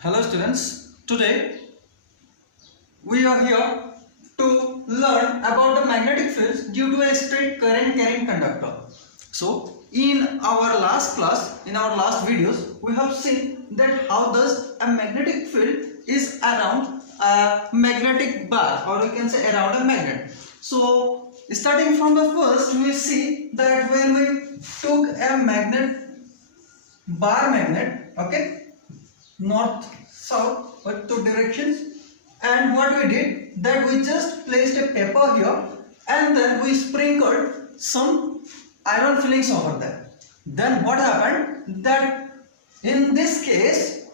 Hello students, today we are here to learn about the magnetic fields due to a straight current carrying conductor. So in our last class, in our last videos, we have seen that how does a magnetic field is around a magnetic bar, or we can say around a magnet. So starting from the first, we will see that when we took a bar magnet, okay, north south but two directions, and what we did that we just placed a paper here and then we sprinkled some iron fillings over there. Then what happened that in this case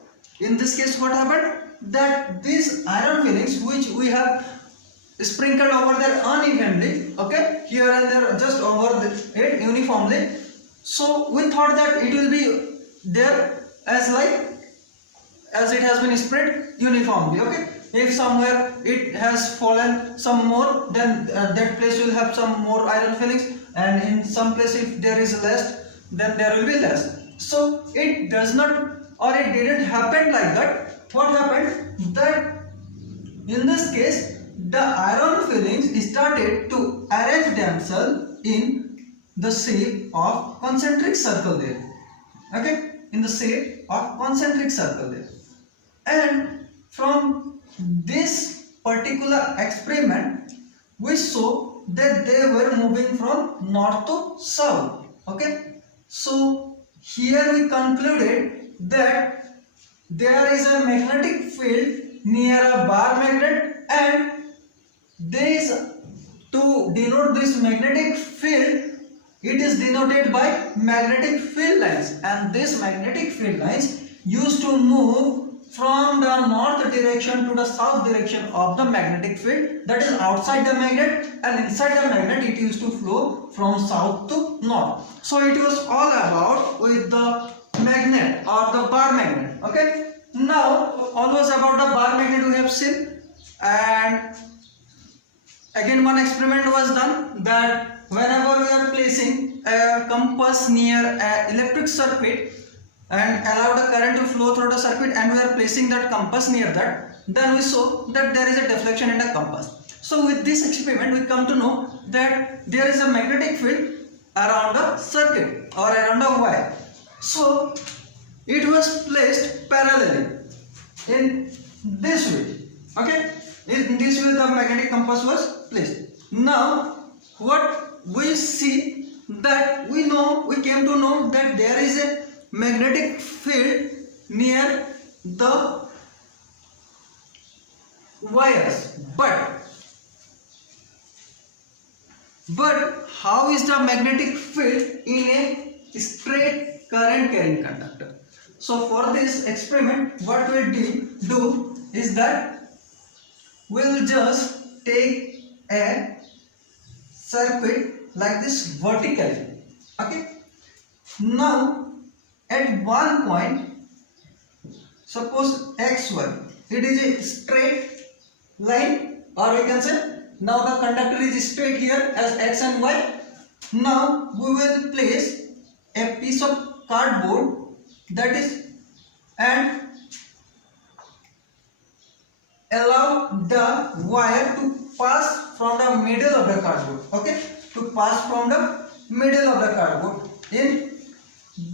what happened that these iron fillings which we have sprinkled over there unevenly, okay, here and there, just over it uniformly, so we thought that it will be there as it has been spread uniformly, okay. If somewhere it has fallen some more, then that place will have some more iron fillings, and in some place if there is less, then there will be less. So it does not, or it didn't happen like that. What happened that in this case the iron fillings started to arrange themselves in the shape of concentric circle there, okay, in the shape of concentric circle there. And from this particular experiment we saw that they were moving from north to south, okay. So here we concluded that there is a magnetic field near a bar magnet, and to denote this magnetic field, it is denoted by magnetic field lines, and these magnetic field lines used to move from the north direction to the south direction of the magnetic field, that is outside the magnet, and inside the magnet it used to flow from south to north. So it was all about with the magnet or the bar magnet, okay. Now almost about the bar magnet we have seen, and again one experiment was done that whenever we are placing a compass near an electric circuit and allow the current to flow through the circuit, and we are placing that compass near that, then we saw that there is a deflection in the compass. So with this experiment we come to know that there is a magnetic field around the circuit or around the wire. So it was placed parallelly in this way, okay. In this way the magnetic compass was placed. Now what we see that we came to know that there is a magnetic field near the wires, but how is the magnetic field in a straight current carrying conductor? So for this experiment what we do is that we will just take a circuit like this vertically, okay. Now at one point, suppose x1, it is a straight line, or we can say now the conductor is straight here as x and y. Now we will place a piece of cardboard, that is, and allow the wire to pass from the middle of the cardboard, okay, to pass from the middle of the cardboard in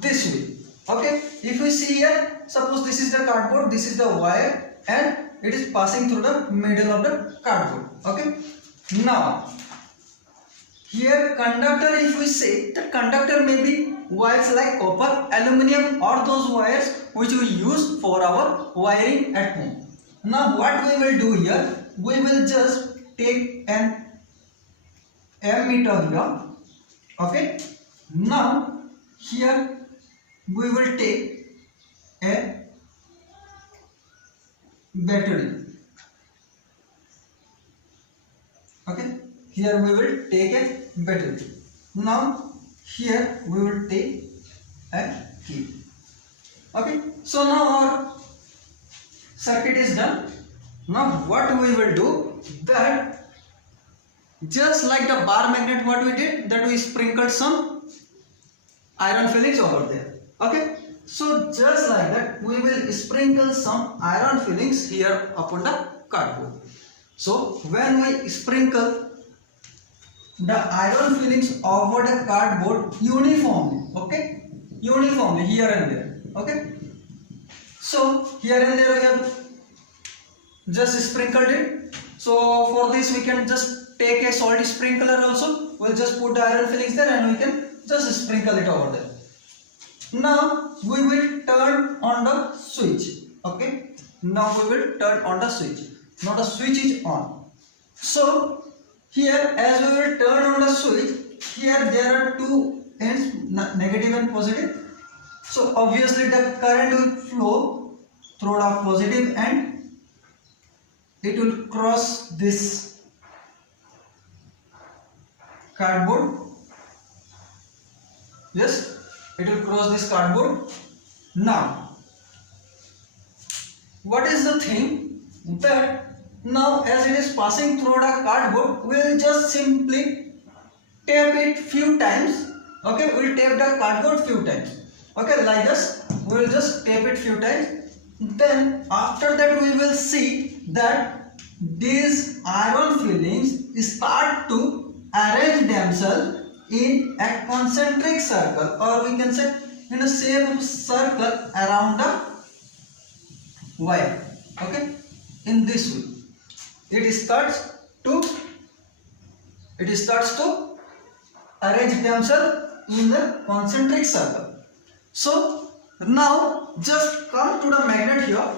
this way, okay. If we see here, suppose this is the cardboard, this is the wire, and it is passing through the middle of the cardboard, okay. Now here conductor, if we say that conductor may be wires like copper, aluminum, or those wires which we use for our wiring at home. Now what we will do here, we will just take an ammeter here, okay. Now here we will take a battery, okay. Here we will take a battery. Now here we will take a key, okay. So now our circuit is done. Now what we will do that just like the bar magnet, what we did that we sprinkled some iron fillings over there, okay. So just like that, we will sprinkle some iron fillings here upon the cardboard. So when we sprinkle the iron fillings over the cardboard uniformly, okay, uniformly here and there, okay. So here and there we have just sprinkled it. So for this we can just take a salty sprinkler also. We'll just put the iron fillings there and we can just sprinkle it over there. Now we will turn on the switch, okay. Now we will turn on the switch. Now the switch is on. So here as we will turn on the switch, here there are two ends, negative and positive. So obviously the current will flow through the positive end. It will cross this cardboard. Yes, it will cross this cardboard. Now what is the thing that now as it is passing through the cardboard, we will just simply tape it few times, okay. We will tape the cardboard few times, okay, like this. We will just tape it few times. Then after that we will see that these iron fillings start to arrange themselves in a concentric circle, or we can say in a same circle around the wire, okay, in this way. It starts to arrange themselves in the concentric circle. So now just come to the magnet here.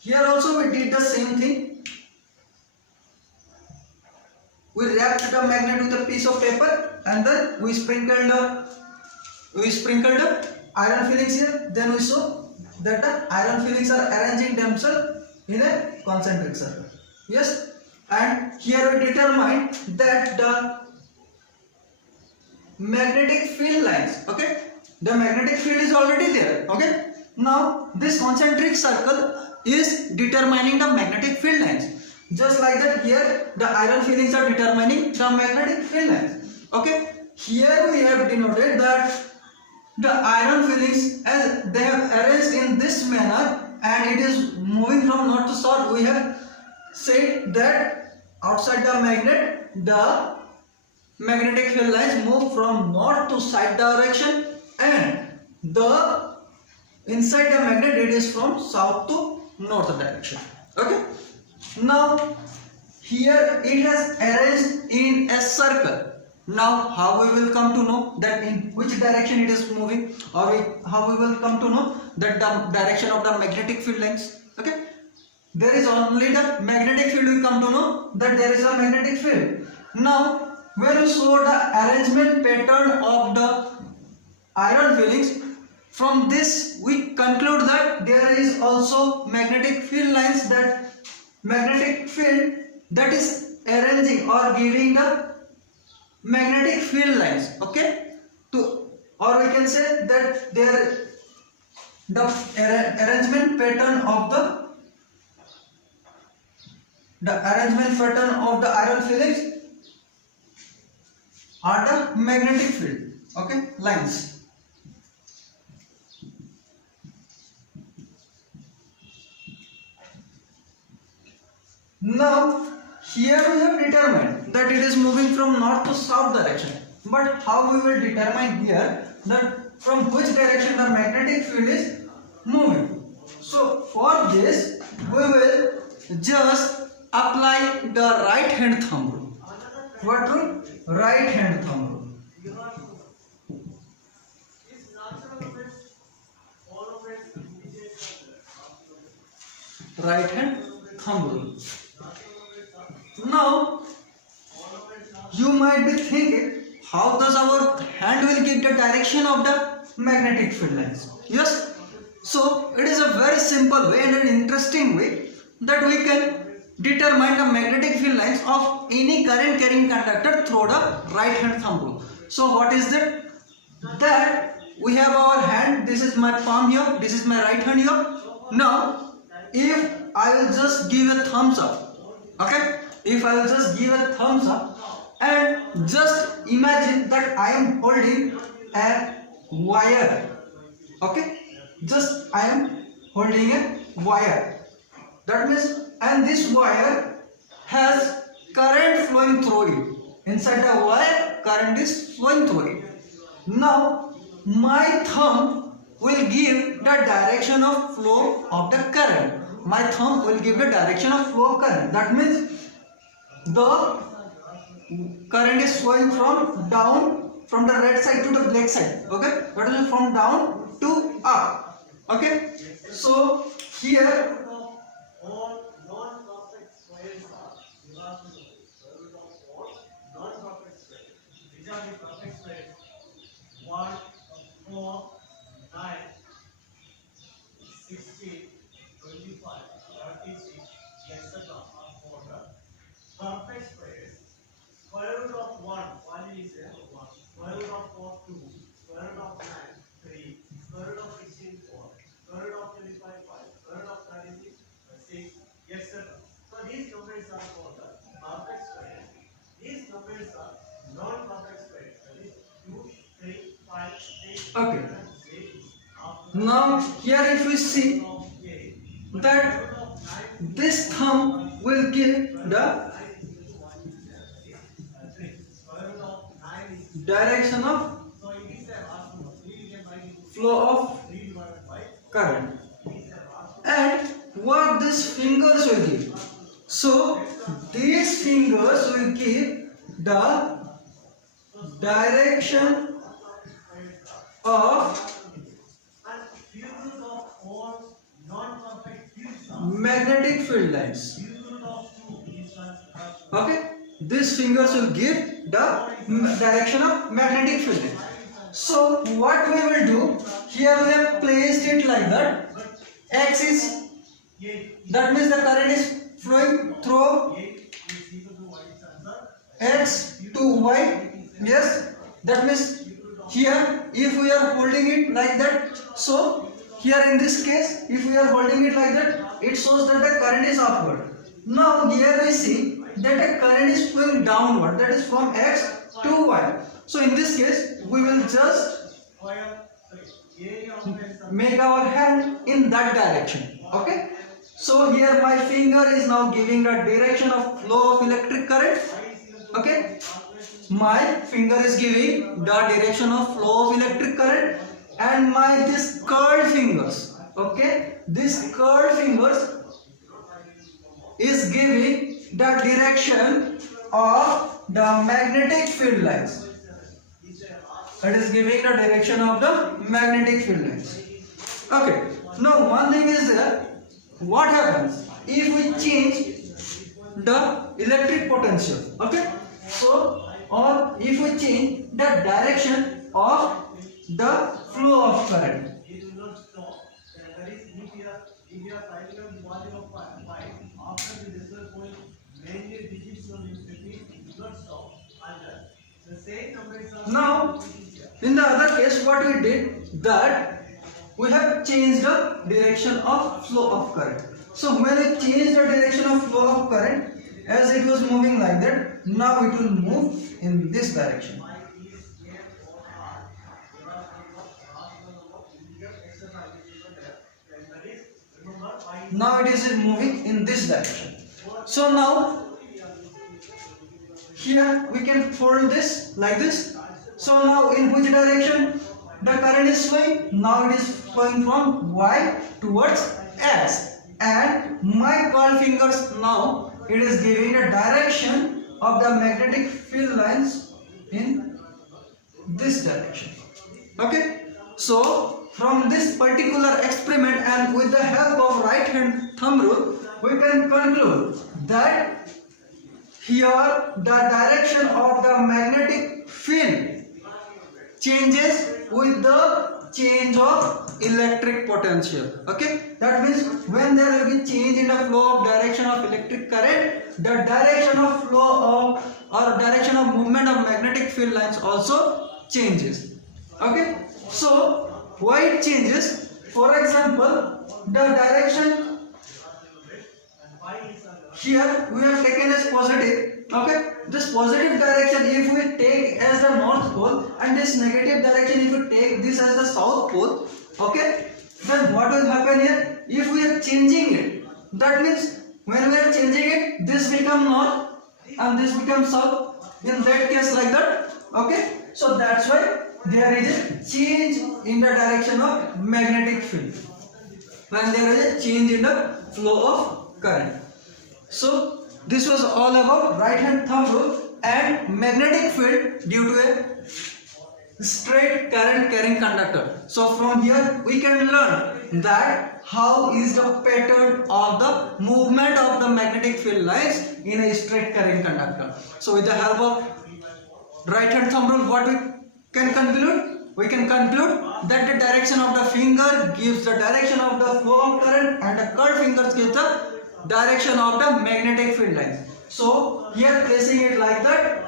Here also we did the same thing. We wrapped the magnet with a piece of paper and then we sprinkled the iron fillings here. Then we saw that the iron fillings are arranging themselves in a concentric circle. Yes, and here we determine that the magnetic field lines, okay, the magnetic field is already there, okay. Now this concentric circle is determining the magnetic field lines. Just like that, here the iron fillings are determining the magnetic field lines, okay. Here we have denoted that the iron fillings, as they have arranged in this manner and it is moving from north to south, we have said that outside the magnet the magnetic field lines move from north to south direction, and the inside the magnet it is from south to north direction, okay. Now here it has arranged in a circle. Now how we will come to know that in which direction it is moving, or how we will come to know that the direction of the magnetic field lines, okay. There is only the magnetic field we come to know that there is a magnetic field. Now when you saw the arrangement pattern of the iron fillings, from this we conclude that there is also magnetic field lines, that magnetic field that is arranging or giving the magnetic field lines, okay, to, or we can say that there the arrangement pattern of the iron fillings are the magnetic field, okay, lines. Now here we have determined that it is moving from north to south direction, but how we will determine here that from which direction the magnetic field is moving? So for this we will just apply the right hand thumb rule. What rule? Right hand thumb rule. Right hand thumb rule. Now you might be thinking, how does our hand will give the direction of the magnetic field lines? Yes, so it is a very simple way and an interesting way that we can determine the magnetic field lines of any current carrying conductor through the right hand thumb rule. So what is that? That we have our hand, this is my palm here, this is my right hand here. Now if I will just give a thumbs up, okay, if I will just give a thumbs up and just imagine that I am holding a wire. Okay, just I am holding a wire. That means, and this wire has current flowing through it. Inside the wire, current is flowing through it. Now, my thumb will give the direction of flow of the current. My thumb will give the direction of flow of current. That means the current is flowing from down, from the right side to the black side. Okay, that is from down to up. Okay, so here okay. Now here if we see that this thumb will give the direction of flow of current and what these fingers will give. So these fingers will give the direction of magnetic field lines. Okay, these fingers will give the direction of magnetic field lines. So what we will do, here we have placed it like that. X is, that means the current is flowing through X to Y. Yes, that means here if we are holding it like that, so here in this case if we are holding it like that, it shows that the current is upward. Now here we see that the current is flowing downward, that is from X to Y. So in this case we will just make our hand in that direction. Okay, so here my finger is now giving the direction of flow of electric current. Okay, my finger is giving the direction of flow of electric current and my this curled fingers, okay, this curled fingers is giving the direction of the magnetic field lines. That is giving the direction of the magnetic field lines. Okay, now one thing is that what happens if we change the electric potential. Okay, so or if we change the direction of the flow of current. Now in the other case what we did, that we have changed the direction of flow of current. So when we change the direction of flow of current, as it was moving like that, now it will move in this direction. Now it is moving in this direction. So now here we can fold this like this. So now in which direction the current is flowing? Now it is flowing from Y towards X, and my curled fingers now it is giving a direction of the magnetic field lines in this direction. Okay, so from this particular experiment and with the help of right hand thumb rule, we can conclude that here the direction of the magnetic field changes with the change of electric potential. Okay, that means when there will be change in the flow of direction of electric current, the direction of flow of or direction of movement of magnetic field lines also changes. Okay, so why it changes? For example, the direction here we have taken as positive, Okay, this positive direction if we take as the north pole and this negative direction if we take this as the south pole, okay, then what will happen here? If we are changing it, that means when we are changing it, this become north and this becomes south. In that case, like that, okay. So that's why there is a change in the direction of magnetic field when there is a change in the flow of current. So this was all about right hand thumb rule and magnetic field due to a straight current carrying conductor. So from here we can learn that how is the pattern of the movement of the magnetic field lines in a straight carrying conductor. So with the help of right hand thumb rule, what we can conclude? We can conclude that the direction of the finger gives the direction of the flow of current and the curved fingers give the direction of the magnetic field lines. So here placing it like that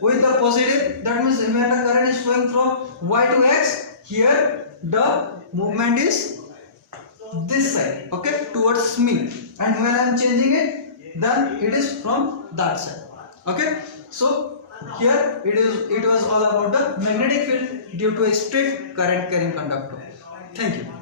with the positive, that means when the current is flowing from Y to X, here the movement is this side, okay, towards me, and when I am changing it, then it is from that side, okay. So here it was all about the magnetic field due to a straight current carrying conductor. Thank you.